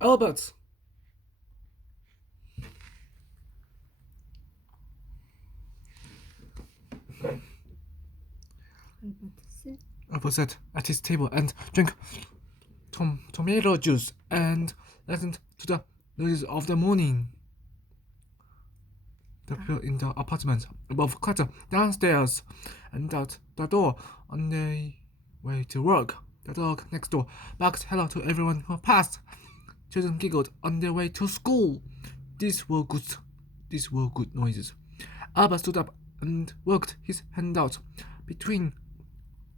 Albert. Albert sat at his table and drank tomato juice and listened to the noises of the morning. The people in the apartment above cut downstairs and out the door on their way to work. The dog next door barked hello to everyone who passed. Children giggled on their way to school. These were good noises. Albert stood up and worked his hand out between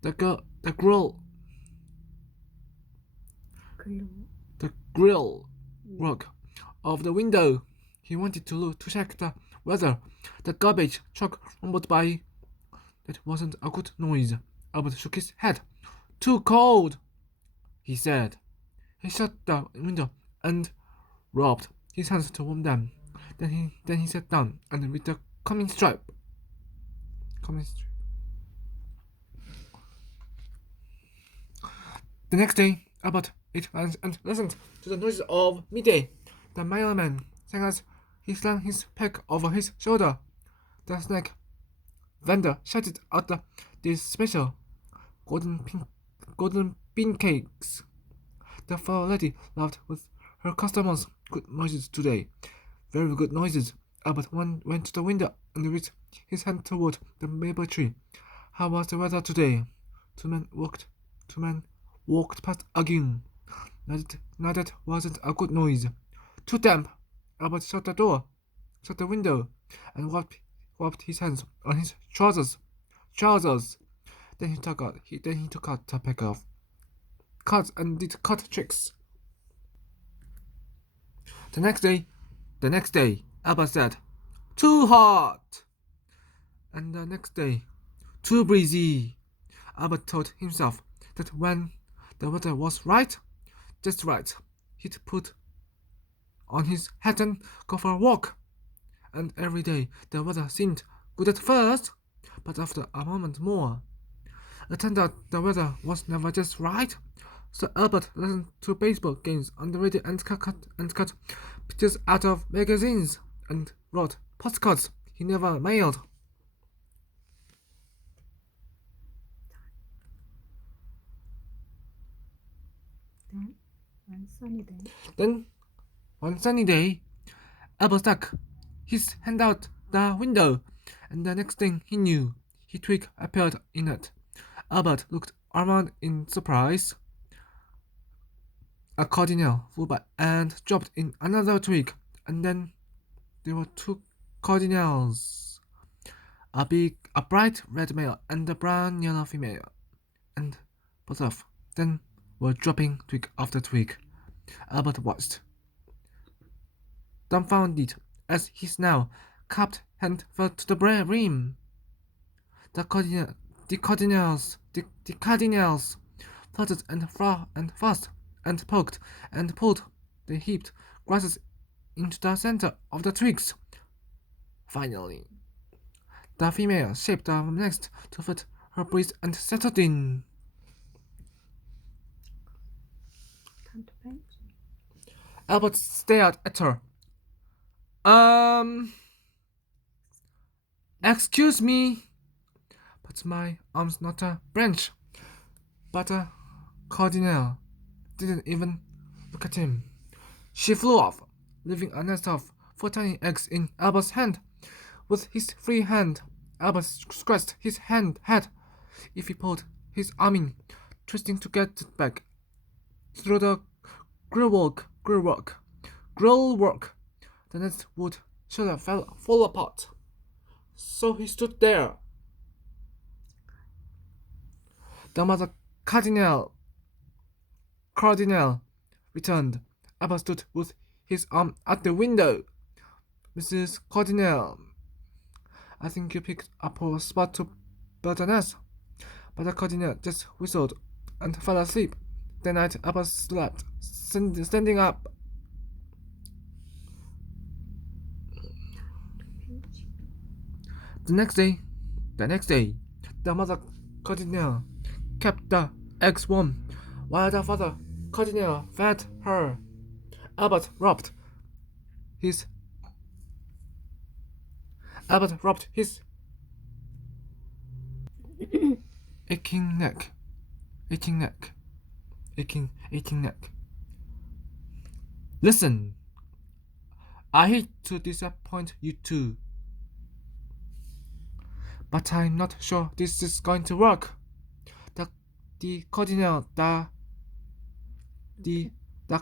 the grill work of the window. He wanted to check the weather. The garbage truck rumbled by. That wasn't a good noise. Albert shook his head. Too cold, he said. He shut the window and rubbed his hands to warm them. Then he sat down and read the coming strip. The next day, Albert ate lunch and listened to the noises of midday. The mailman sang as he slung his pack over his shoulder. The snack vendor shouted out these special golden bean cakes. The flower lady laughed with her customers. Good noises today. Very good noises. Albert went to the window and reached his hand toward the maple tree. How was the weather today? Two men walked past again. Now that wasn't a good noise. Too damp. Albert shut the window, and wiped his hands on his trousers. Then he took out the pack of cards and did card tricks. The next day, Albert said, "Too hot," and the next day, "Too breezy." Albert told himself that when the weather was just right, he'd put on his hat and go for a walk. And every day the weather seemed good at first, but after a moment more, it turned out the weather was never just right. So Albert listened to baseball games on the radio and cut pictures out of magazines and wrote postcards he never mailed. Then, one sunny day, Albert stuck his hand out the window, and the next thing he knew, his twig appeared in it. Albert looked around in surprise. A cardinal flew by and dropped in another twig, and then there were two cardinals. A bright red male and a brown yellow female, and both of them were dropping twig after twig. Albert watched, dumbfounded, as his now cupped hand fell to the brim. The cardinals fluttered and fussed and poked and pulled the heaped grasses into the center of the twigs. Finally, the female shaped the nest to fit her breast and settled in. Albert stared at her. Excuse me, but my arm's not a branch. But a cardinal didn't even look at him. She flew off, leaving a nest of 4 tiny eggs in Albert's hand. With his free hand, Albert scratched his head. If he pulled his arm in, twisting to get it back through the grill work, the nest would surely fall apart. So he stood there. The mother cardinal returned. Albert stood with his arm at the window. Mrs. Cardinal, I think you picked up a spot to build a nest. But the cardinal just whistled and fell asleep. That night Albert slept, standing up. The next day, the mother cardinal kept the eggs warm, while the father cardinal fed her. Albert rubbed his Albert rubbed his aching neck, aching neck, aching neck. Listen, I hate to disappoint you two, but I'm not sure this is going to work. The cardinal, the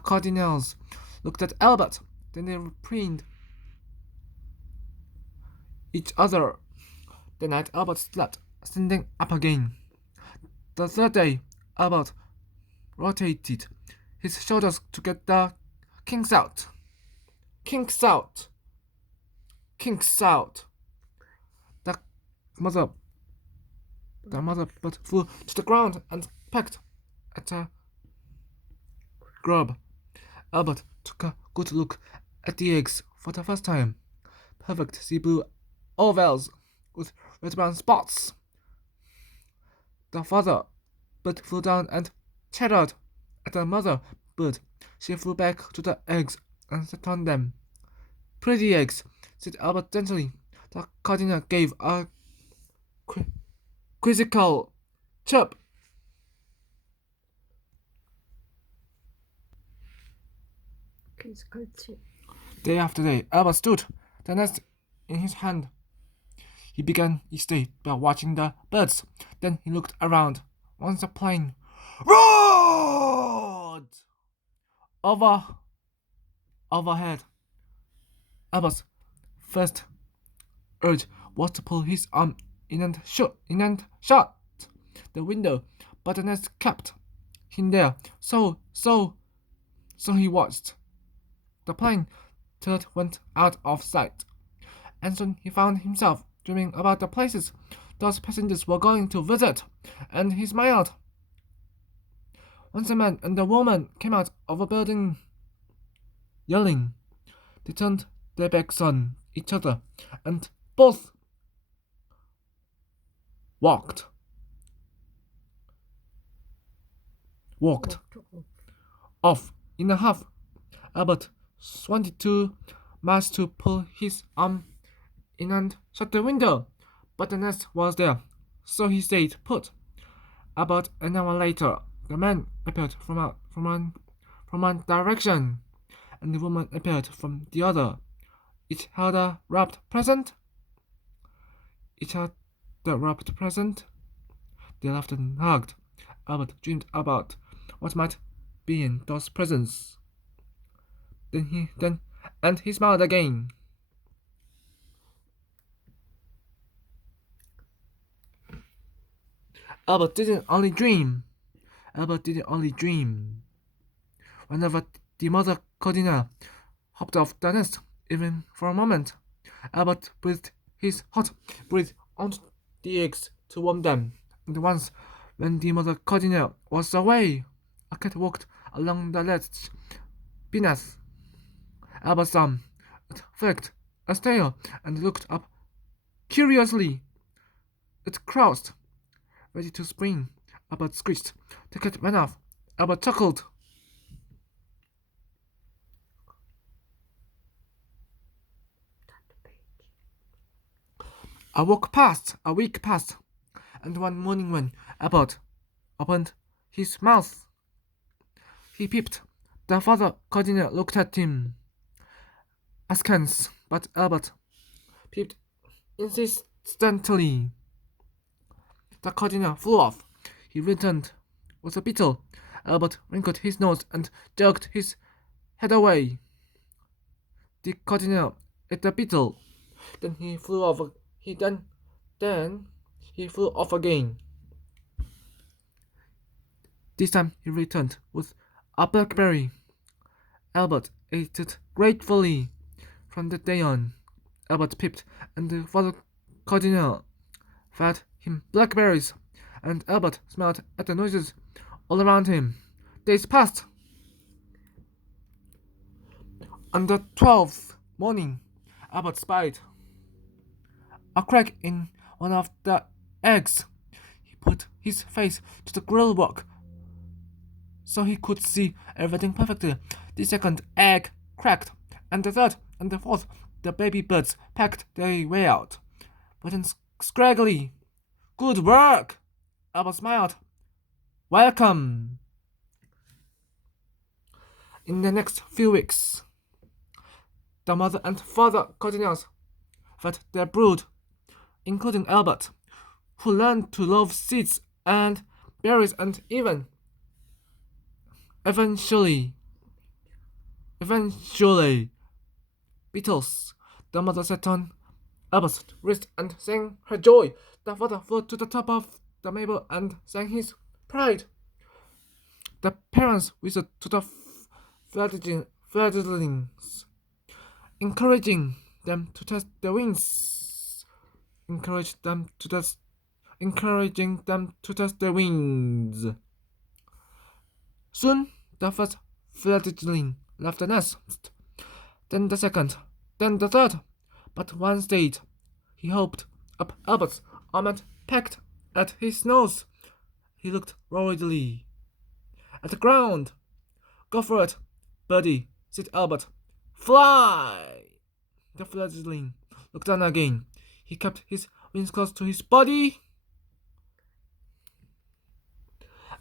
cardinals looked at Albert, then they preened each other. The night Albert slept, standing up again. The third day, Albert rotated his shoulders to get the kinks out. Kinks out. Kinks out. The mother but flew to the ground and pecked at a grub. Albert took a good look at the eggs for the first time. Perfect sea blue ovals with red-brown spots. The father bird flew down and chattered at the mother bird. She flew back to the eggs and sat on them. Pretty eggs, said Albert gently. The cardinal gave a quizzical chirp. Day after day, Albert stood, the nest in his hand. He began each day by watching the birds. Then he looked around. Once a plane roared overhead. Albert's first urge was to pull his arm in and shut the window, but the nest kept him there. So he watched. The plane till it went out of sight, and soon he found himself dreaming about the places those passengers were going to visit, and he smiled. Once a man and a woman came out of a building, yelling. They turned their backs on each other, and both walked off in a huff. Albert wanted too much to pull his arm in and shut the window, but the nest was there, so he stayed put. About an hour later, the man appeared from one direction, and the woman appeared from the other. Each held a wrapped present. They laughed and hugged. Albert dreamed about what might be in those presents. And he smiled again. Albert didn't only dream. Whenever the mother cardinal hopped off the nest, even for a moment, Albert breathed his hot breath onto the eggs to warm them. And once, when the mother cardinal was away, a cat walked along the ledge beneath Albert's arm. It flicked its tail and looked up curiously. It crouched, ready to spring. Albert screeched. The cat ran off. Albert chuckled. A week passed, and one morning when Albert opened his mouth, he peeped. The father cardinal looked at him askance, but Albert peeped insistently. The cardinal flew off. He returned with a beetle. Albert wrinkled his nose and jerked his head away. The cardinal ate the beetle. Then he flew off. Then he flew off again. This time he returned with a blackberry. Albert ate it gratefully. From that day on, Albert peeped, and the father cardinal fed him blackberries, and Albert smiled at the noises all around him. Days passed. On the 12th morning, Albert spied a crack in one of the eggs. He put his face to the grillwork so he could see everything perfectly. The second egg cracked, and the third and the fourth, the baby birds pecked their way out. But then scraggly. Good work! Albert smiled. Welcome! In the next few weeks, the mother and father continued fed their brood, including Albert, who learned to love seeds and berries and eventually beetles. The mother sat on Albert's wrist and sang her joy. The father flew to the top of the maple and sang his pride. The parents whistled to the fledglings, encouraging them to test their wings. Encouraging them to test their wings. Soon, the first fledgling left the nest, then the second, then the third. But one stayed. He hopped up Albert's arm and pecked at his nose. He looked worriedly at the ground. Go for it, Birdie, said Albert. Fly! The fledgling looked down again. He kept his wings close to his body.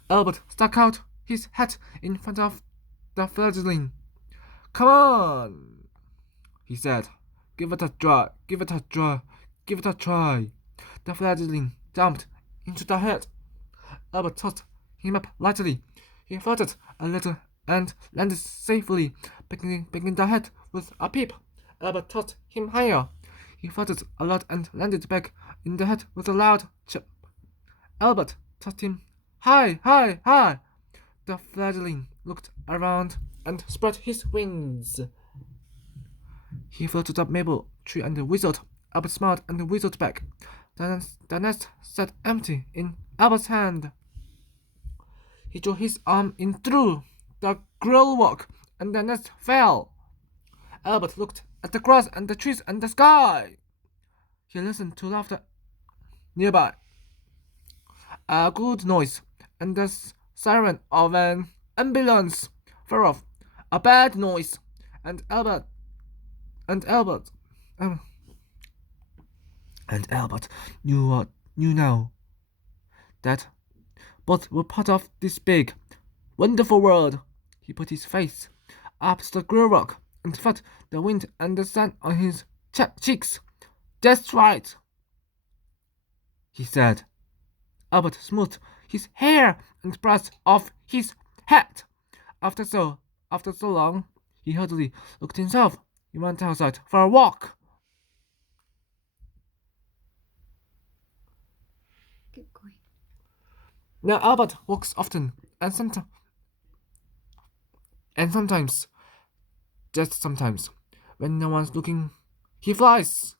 Albert stuck out his head in front of the fledgling. Come on, he said. Give it a try. The fledgling jumped into the head. Albert tossed him up lightly. He fluttered a little and landed safely, picking the head with a peep. Albert tossed him higher. He fluttered a lot and landed back in the head with a loud chip. Albert tossed him high. The fledgling looked around and spread his wings. He flew to the maple tree and whistled. Albert smiled and whistled back. The nest sat empty in Albert's hand. He drew his arm in through the grill walk, and the nest fell. Albert looked at the grass and the trees and the sky. He listened to laughter nearby. A good noise, and the siren of an ambulance far off. A bad noise, and Albert knew now that both were part of this big, wonderful world. He put his face up to the grill rock and felt the wind and the sun on his cheeks. That's right, he said. Albert smoothed his hair and brushed off his hat. After so long, he hardly looked himself. He went outside for a walk. Keep going. Now Albert walks often, and sometimes, just sometimes, when no one's looking, he flies.